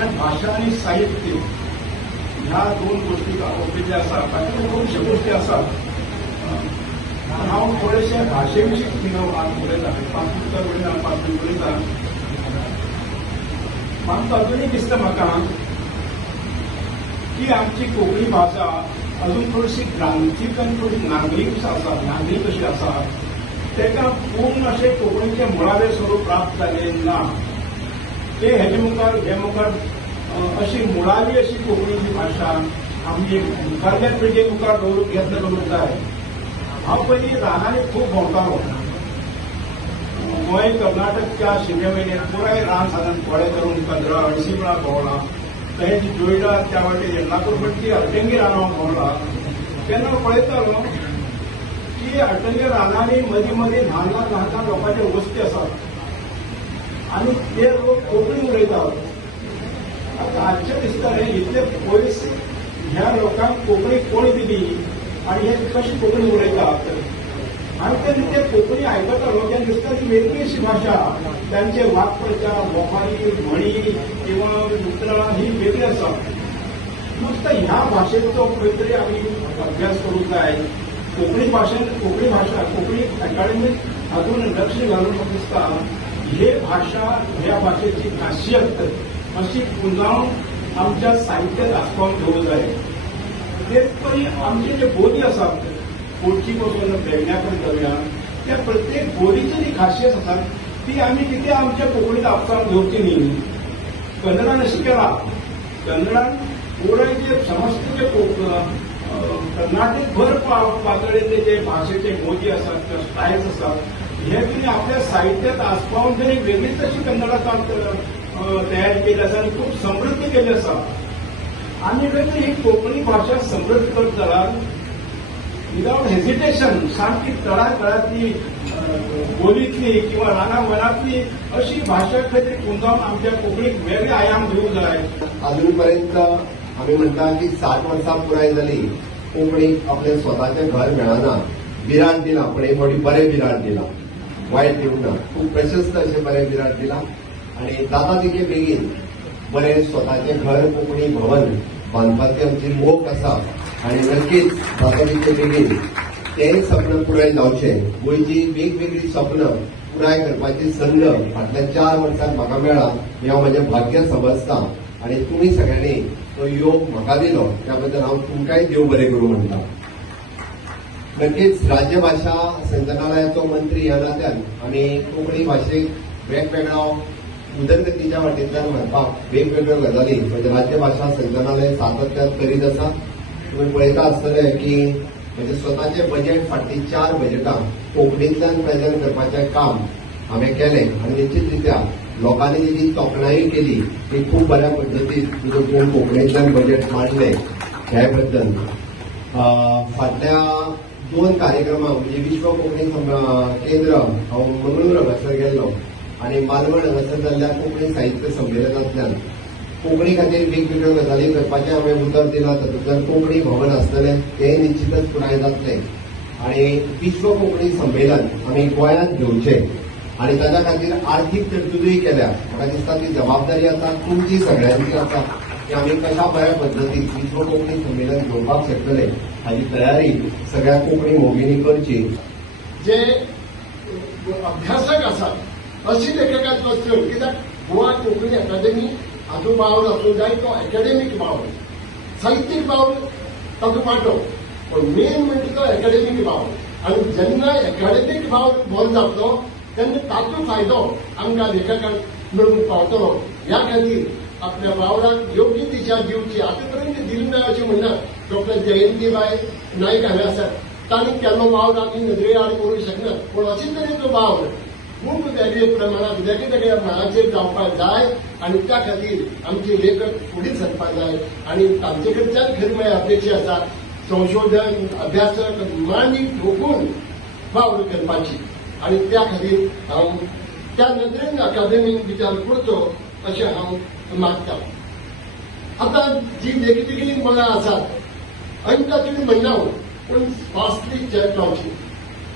प्रामुख्यान भाषा आणि साहित्य ह्या दोन गोष्टी आवडलेल्या आसा. बाकी खुबश्यो गोष्टी आसात. हांव थोडेशे भाशेविशीं आज उलयतां. 5 मिनटां उलयना, 5 मिनट उलयतां. मात अजूनय दिसता म्हाका की आमची कोंकणी भाशा अजून थोडीशी ग्रांथीक आनी थोडी नागरीक आसा, नागरीक अशी आसा. तेका पूर्ण अशें कोंकणीचें मुळावें स्वरूप प्राप्त जाल्लें ना. ते हेजे मुखार अशी मुळावी अशी कोंकणीची भाशा आमी मुखारल्या पिळगे मुखार दवरूंक यत्न करूंक जाय. हांव पयलीं रानांनी खूब भोंवतालो. गोंय कर्नाटकच्या शिमेवयले पुराय रान साधन खोळे करून 15-80 वेळा भोंवला. थंय जोयडा त्या वाटेर नागपूरपट्टी अडटंगी रानां भोंवला. तेन्ना पळयतालो की अडटंगी रानांनी मदीं मदीं ल्हान ल्हान लोकांचे वस्ती आसात आनी ते लोक कोंकणी उलयतात. आतां हाचे दिसता रे इतले पयस ह्या लोकांक कोंकणी कोण दिली आनी हे कशी कोंकणी उलयतात. आनी ते कोंकणी आयकतालो तेन्ना दिसता ती वेगळीशी भाशा. तांचे वाक्प्रचार, मोखारी, म्हणी किंवा उतरां ही वेगळी आसा. नुसतं ह्या भाशेचो खंय तरी आमी अभ्यास करूंक जाय. कोंकणी भाशा कोंकणी अकादेमीक हातून लक्ष घालून म्हाका दिसता हे भाशा ह्या भाशेची खासियत अशी पुंजावन आमच्या साहित्यात आस्पावन घेवंक जाय. तेच परी आमचे जे बोली आसात पोटची पासून बेगण्याकडे धरुया, त्या प्रत्येक बोलीची जी खासियत आसा ती आमी कितें आमच्या कोंकणीत आपसावन घेवची न्ही. कन्नडान अशें केला. कन्नडान पुराय जे समस्त जे कर्नाटक भर पातळीचे जे भाशेचे मोदी आसात किंवा स्टायल्स आसात हे तिने आपल्या साहित्यात आस्पावून तरी वेगळीच अशी कन्नडांत तयार केली आसा आणि खूप समृद्ध केली आसा. आनी जर ही कोंकणी भाशा समृद्ध करत जाल्यार विदाउट हेजिटेशन सामकी तळागळातली बोलीतली किंवा रानावनातली अशी भाशा खंय तरी पुंजावन आमच्या कोंकणीक वेगळे आयाम दिवंक जाय. अजून पर्यंत आम्ही म्हणटा की 60 वर्सां पुराय जाली कोंकणीक आपले स्वताचें घर मेळना. विराट दिला, पण एक फावटी बरें विराट दिला, वायट दिवंक ना. खूब प्रशस्त अशें बरें विराट दिला आनी जाता तितके बेगीन बरें स्वताचें घर कोंकणी भवन बांदपाची आमची मोख आसा आनी नक्कीच जाता तितके बेगीन तेंय सपन पुराय जावचें. गोंयची वेगवेगळी सपनां पुराय करपाची संद फाटल्या 4 वर्सांत म्हाका मेळ्ळा हें हांव म्हजें भाग्य समजतां. आणि तुम्ही सगळ्यांनी तो योग म्हाका दिलो त्याबद्दल हांव तुमकांय देव बरें करूं म्हणटा. नक्कीच राज्य भाषा संचालनालयाचो मंत्री ह्या नात्यान आमी कोंकणी भाशेक वेगवेगळ्या उदरगतीच्या वाटेंतल्यान व्हरपाक वेगवेगळ्यो गजाली म्हणजे राज्य भाषा संचालनालय सातत्यान करीत आसा. तुम्ही पळयता आसतले की म्हणजे स्वताचे बजेट फाटली 4 बजेटां कोंकणींतल्यान प्रेझेंट करपाचें काम हांवें केलें आनी निश्चितरित्या लोकांनी जी तोखणाई केली ती खूप बऱ्या पद्धतीन तुवें कोंकणींतल्यान बजेट मांडलें. ह्या बद्दल फाटल्या 2 कार्यक्रमांक म्हणजे विश्व कोंकणी केंद्र हांव मंगळूर हांगासर गेल्लो आनी मालवण हांगासर जाल्ल्या कोंकणी साहित्य संमेलनांतल्यान कोंकणी खातीर वेगवेगळ्यो गजाली करपाचें हांवें उतर दिलां. तातूंतल्यान कोंकणी भवन आसतलें तें निश्चितच पुराय जातलें आनी विश्व कोंकणी संमेलन आमी गोंयांत घेवचें आणि ताच्या खातीर आर्थीक तरतुदूय केल्या. म्हाका दिसता ती जबाबदारी आसा तुमची सगळ्यांची आसा की आमी कशा बऱ्या पद्दतीन विश्व कोंकणी संमेलन घेवपाक शकतले हाची तयारी सगळ्या कोंकणी मोगिनी करची. जे अभ्यासक आसात अशी लेखकांचो चड कित्याक गोवा कोंकणी अकादेमी हातूंत बावल आसूंक जाय तो एकाडेमीक बावल, साहित्यीक बावल तातूंत वांटो, पण मेन म्हणजे तो एकाडेमीक बावल. आनी जेन्ना एकाडेमीक बावल बंद जातलो तेन्ना ताचो फायदो आमकां लेखकांक मेळूंक पावतलो. ह्या खातीर आपल्या वावराक योग्य दिशा दिवची. आतां पर्यंत दिली ना अशें म्हणना. डॉक्टर जयंतीबाई नायक हांगा आसात तांणी केल्लो वावर आमी नदरे आड करूंक शकना, पूण अशे तरेचो वावर खूब वेगळे प्रमाणात वेगवेगळ्या मळाचेर जावपाक जाय आनी त्या खातीर आमचे लेखक फुडें सरपाक जाय आनी तांचे कडच्यान खरी म्हळ्यार अपेक्षा आसा संशोधन अभ्यासक मांडी ठोकून वावर करपाची आनी त्या खातीर हांव त्या नदरेन अकादेमीक विचार करचो अशें हांव मागतां. आतां जी वेगवेगळी मळां आसात अंत तुमी म्हणना पूण फास्टली चर्चावची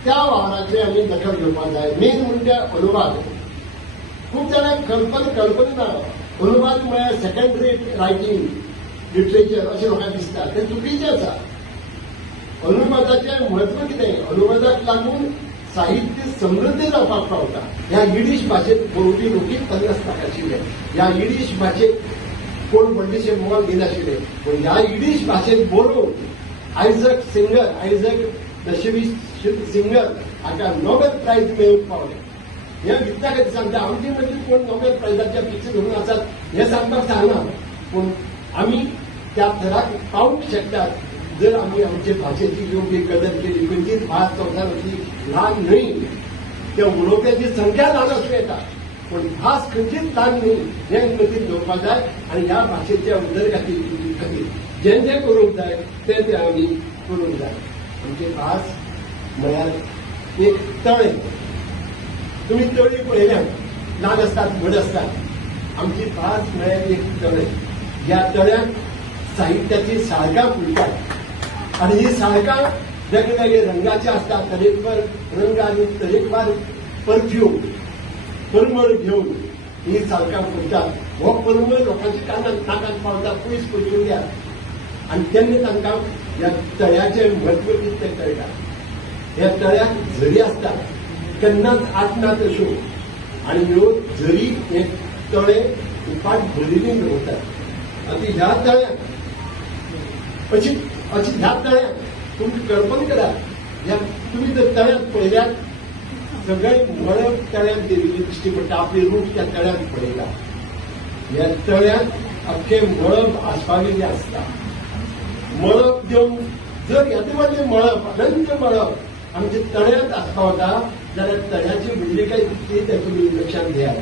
त्या वावराचे आमी दखल घेवपाक जाय. मेन म्हणजे अनुवाद. खूब जाणांक कल्पना ना अनुवाद म्हळ्यार सेकंड रेट रायटिंग लिटरेचर अशें लोकांक दिसता तें चुकीचें आसा. अनुवादाचें म्हत्व कितें? अनुवादाक लागून साहित्य समृद्ध जावपाक पावता. ह्या यिडीश भाशेंत बरोवपी लोकूय 50 लाख आशिल्ले. ह्या यिडीश भाशेक कोण व्हडलेशें मोल दिनाशिल्ले. पूण ह्या यिडीश भाशेंत बरोवन आयझक दशवीस सिंगर हाका नोबेल प्रायज मेळूंक पावले. हे वित्ता खातीर सांगता. आमचे मदीं कोण नोबेल प्रायजाच्या फिक्स धरून आसात हें सांगपाक सांगना. पूण आमी त्या थराक पावूंक शकतात जर आमी आमचे भाशेची योग्य कदर केली. खंयचीच भास संवसारांतली ल्हान न्हय. त्या उलोवप्याची संख्या ल्हान आसूं येता पूण भास खंयचीच ल्हान न्हय हें मतींत दवरपाक जाय. आनी ह्या भाशेच्या उदरगती खातीर जें जें करूंक जाय तें आमी करूंक जाय. आमची भास म्हळ्यार एक तळें. तुमी तळी पळयल्यात, ल्हान आसतात, व्हड आसतात. आमची भास म्हळ्यार एक तळें. ह्या तळ्याक साहित्याची साळगां फुलतात आनी ही साळगां वेगवेगळे रंगाची आसतात. तरेकवार रंग आनी तरेकवार परफ्यूम परमळ घेवन ही साळगां फुलतात. हो परमळ लोकांच्या नाकांत पावता. पयस पळचून घ्या आनी तेन्ना तांकां ह्या तळ्याचें म्हत्व कितें कळटा. ह्या तळ्याक झरी आसतात, केन्नाच आटनात अश्यो. आनी ह्यो झरी हे तळें उपाट भरिल्लीं दवरतात. आतां ह्या तळ्याक अशी ह्या तळ्याक तुमी कल्पना करात. ह्या तुमी जर तळ्याक पळयल्यात सगळें मळब तळ्याक देविल्ली दिश्टी पडटा. आपली रूच त्या तळ्याक पळयता. ह्या तळ्याक अख्खें मळब आस्पाविल्लें आसता. मळब देवन जर येदे व्हडलें मळब अनंत मळब आमच्या तळ्यांत आसपावता जाल्यार तळ्याची व्हडली काय कितली तें तुमी लक्षांत घेयात.